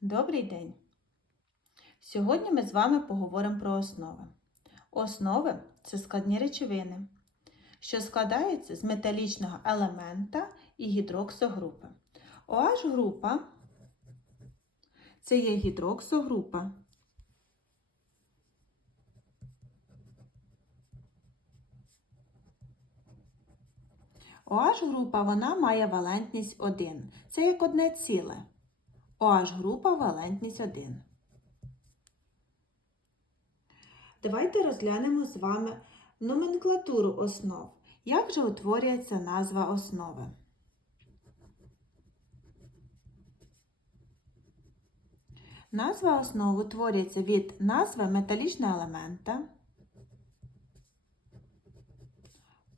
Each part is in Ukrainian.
Добрий день! Сьогодні ми з вами поговоримо про основи. Основи це складні речовини, що складаються з металічного елемента і гідроксогрупи. OH група це є гідроксогрупа. OH група вона має валентність 1. Це як одне ціле. OH група валентність 1. Давайте розглянемо з вами номенклатуру основ. Як же утворюється назва основи? Назва основи утворюється від назви металічного елемента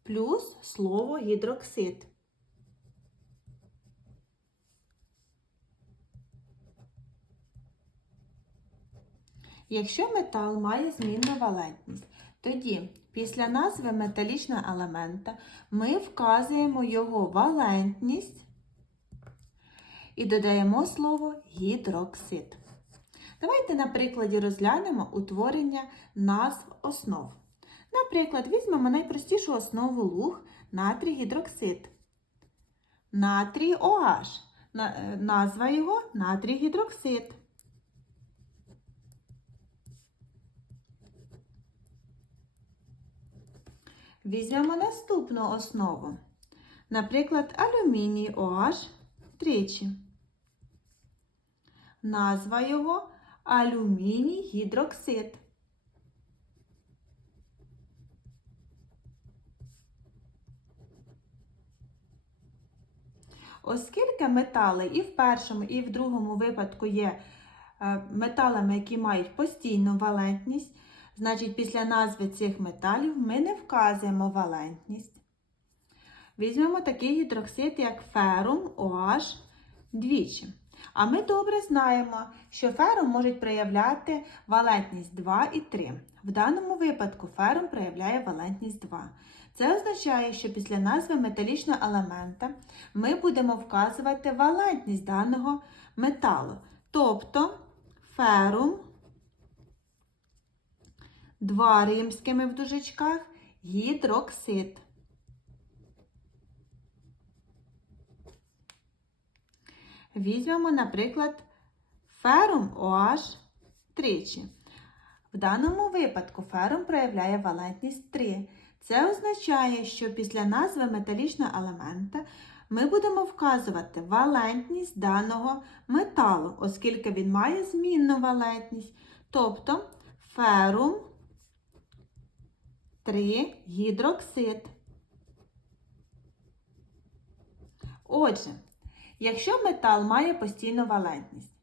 плюс слово гідроксид. Якщо метал має змінну валентність, тоді після назви металічного елемента ми вказуємо його валентність і додаємо слово гідроксид. Давайте на прикладі розглянемо утворення назв основ. Наприклад, візьмемо найпростішу основу луг натрій гідроксид. Натрій OH. На- Назва його натрій гідроксид. Візьмемо наступну основу. Наприклад, алюміній OH тричі. Назва його алюміній гідроксид. Оскільки метали і в першому, і в другому випадку є е, металами, які мають постійну валентність, значить після назви цих металів ми не вказуємо валентність. Візьмемо такий гідроксид, як ферум OH двічі. А ми добре знаємо, що ферум можуть проявляти валентність 2 і 3. В даному випадку ферум проявляє валентність 2. Це означає, що після назви металічного елемента ми будемо вказувати валентність даного металу. Тобто ферум 2 римськими в дужечках гідроксид. Візьмемо, наприклад, ферум OH тричі. В даному випадку ферум проявляє валентність 3. Це означає, що після назви металічного елемента ми будемо вказувати валентність даного металу, оскільки він має змінну валентність. Тобто ферум 3 гідроксид. Отже, якщо метал має постійну валентність,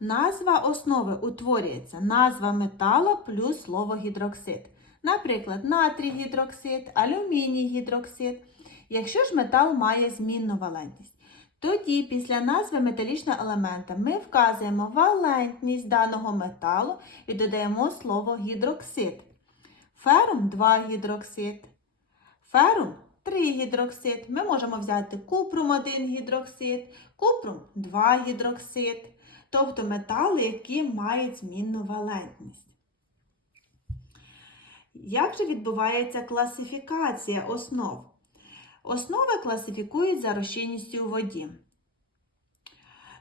назва основи утворюється назва металу плюс слово гідроксид. Наприклад, натрій гідроксид, алюміній гідроксид. Якщо ж метал має змінну валентність, тоді після назви металічного елемента ми вказуємо валентність даного металу і додаємо слово гідроксид. Ферум 2 гідроксид. Ферум 3 гідроксид. Ми можемо взяти купрум 1 гідроксид, купрум 2 гідроксид. Тобто метали, які мають змінну валентність. Як же відбувається класифікація основ? Основи класифікують за розчинністю у воді.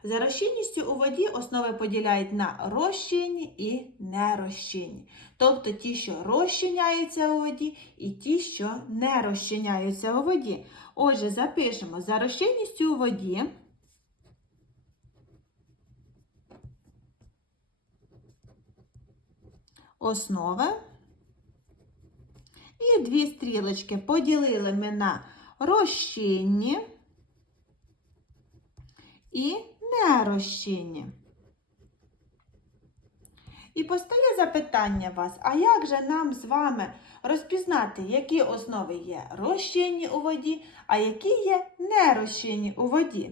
За розчинністю у воді основи поділяють на розчинні і нерозчинні. Тобто ті, що розчиняються у воді, і ті, що не розчиняються у воді. Отже, запишемо за розчинністю у воді. Основи. І дві стрілочки поділили ми на розчинні і нерозчинні. І постає запитання вас, а як же нам з вами розпізнати, які основи є розчинні у воді, а які є нерозчинні у воді?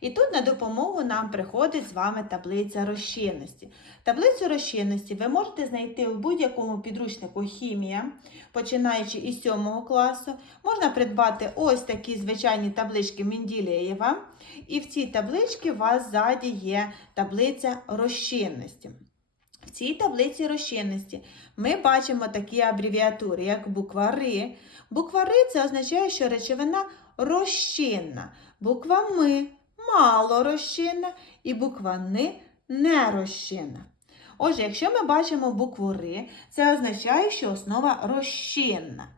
І тут на допомогу нам приходить з вами таблиця розчинності. Таблицю розчинності ви можете знайти у будь-якому підручнику хімія, починаючи із 7 класу. Можна придбати ось такі звичайні таблички Менділеєва. І в цій табличці у вас ззаді є таблиця розчинності. В цій таблиці розчинності ми бачимо такі абревіатури, як буква Р. Буква Р це означає, що речовина розчинна. Буква М мало і буква Н не. Отже, якщо ми бачимо букву Р, це означає, що основа розчинна.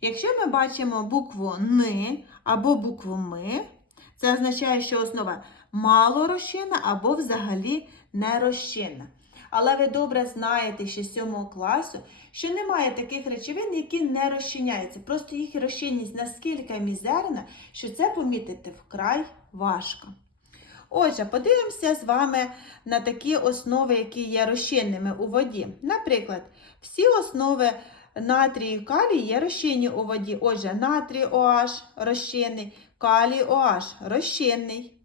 Якщо ми бачимо букву Н або букву М, це означає, що основа малорозчинна або взагалі не розчинна. Але ви добре знаєте ще з 7 класу, що немає таких речовин, які не розчиняються. Просто їх розчинність наскільки мізерна, що це помітити вкрай важко. Отже, подивимося з вами на такі основи, які є розчинними у воді. Наприклад, всі основи натрію і калій є розчинні у воді. Отже, натрій OH розчинний, калій OH розчинний.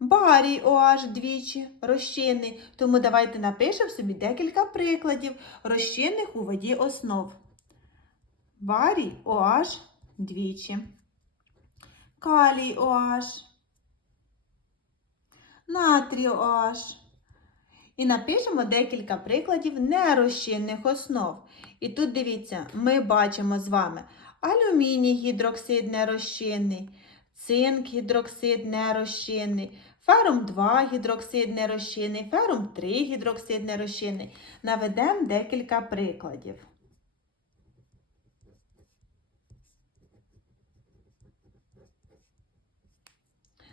Барій OH двічі розчинний. Тому давайте напишемо собі декілька прикладів розчинних у воді основ. Барій OH двічі. Калій OH. Натрій OH. І напишемо декілька прикладів нерозчинних основ. І тут дивіться, ми бачимо з вами алюміній гідроксид нерозчинний, цинк гідроксид нерозчинний, ферум 2 гідроксид нерозчинний, ферум 3 гідроксид нерозчинний. Наведемо декілька прикладів.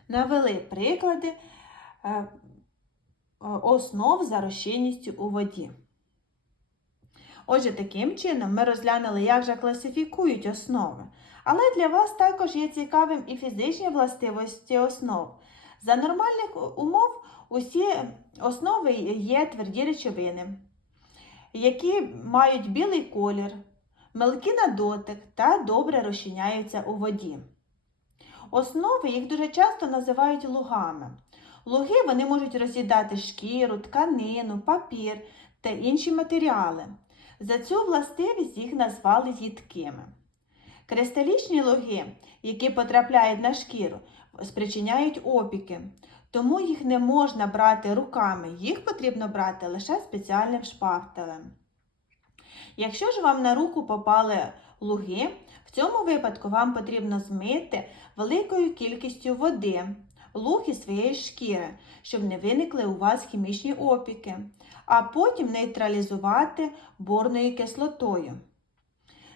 Навели приклади е, основ за розчинністю у воді. Отже, таким чином ми розглянули, як же класифікують основи. Але для вас також є цікавим і фізичні властивості основ. За нормальних умов усі основи є тверді речовини, які мають білий колір, мелкі на дотик та добре розчиняються у воді. Основи їх дуже часто називають лугами. Луги вони можуть роз'їдати шкіру, тканину, папір та інші матеріали. За цю властивість їх назвали їдкими. Кристалічні луги, які потрапляють на шкіру, спричиняють опіки, тому їх не можна брати руками, їх потрібно брати лише спеціальним шпателем. Якщо ж вам на руку попали луги, в цьому випадку вам потрібно змити великою кількістю води луги своєї шкіри, щоб не виникли у вас хімічні опіки, а потім нейтралізувати борною кислотою.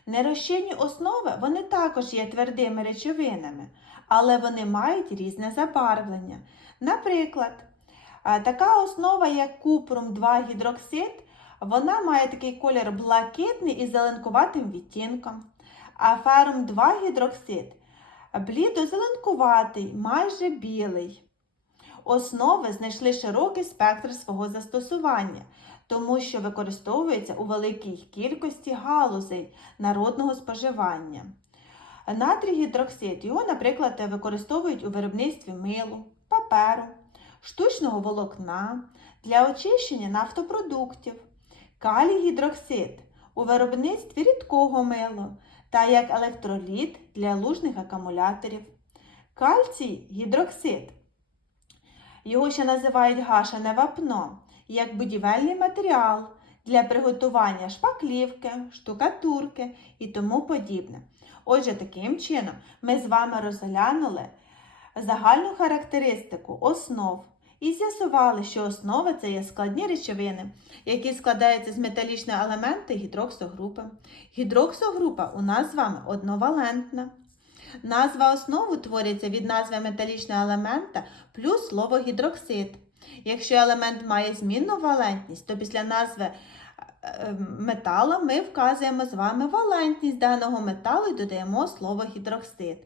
Нерозчинні основи вони також є твердими речовинами, але вони мають різне забарвлення. Наприклад, така основа, як купрум 2 гідроксид, вона має такий колір блакитний із зеленкуватим відтінком. А ферум 2 гідроксид блідо-зеленкуватий, майже білий. Основи знайшли широкий спектр свого застосування, тому що використовується у великій кількості галузей народного споживання. Натрій гідроксид його, наприклад, використовують у виробництві милу, паперу, штучного волокна для очищення нафтопродуктів, калій гідроксид у виробництві рідкого мила та як електроліт для лужних акумуляторів. Кальцій гідроксид. Його ще називають гашене вапно, як будівельний матеріал для приготування шпаклівки, штукатурки і тому подібне. Отже, таким чином ми з вами розглянули загальну характеристику основ і з'ясували, що основи це є складні речовини, які складаються з металічного елементу гідроксогрупи. Гідроксогрупа у нас з вами одновалентна. Назва основи утворюється від назви металічного елемента плюс слово гідроксид. Якщо елемент має змінну валентність, то після назви е, металу ми вказуємо з вами валентність даного металу і додаємо слово гідроксид.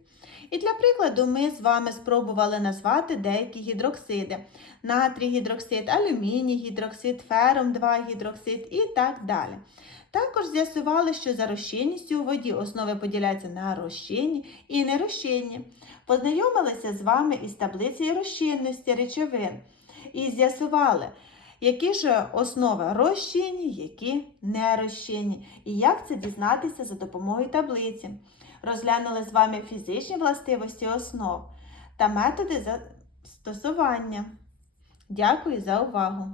І для прикладу ми з вами спробували назвати деякі гідроксиди: натрій гідроксид, алюміній гідроксид, ферум 2 гідроксид і так далі. Також з'ясували, що за розчинністю у воді основи поділяються на розчинні і нерозчинні. Познайомилися з вами із таблицею розчинності речовин і з'ясували, які ж основи розчинні, які не розчинні, і як це дізнатися за допомогою таблиці. Розглянули з вами фізичні властивості основ та методи застосування. Дякую за увагу!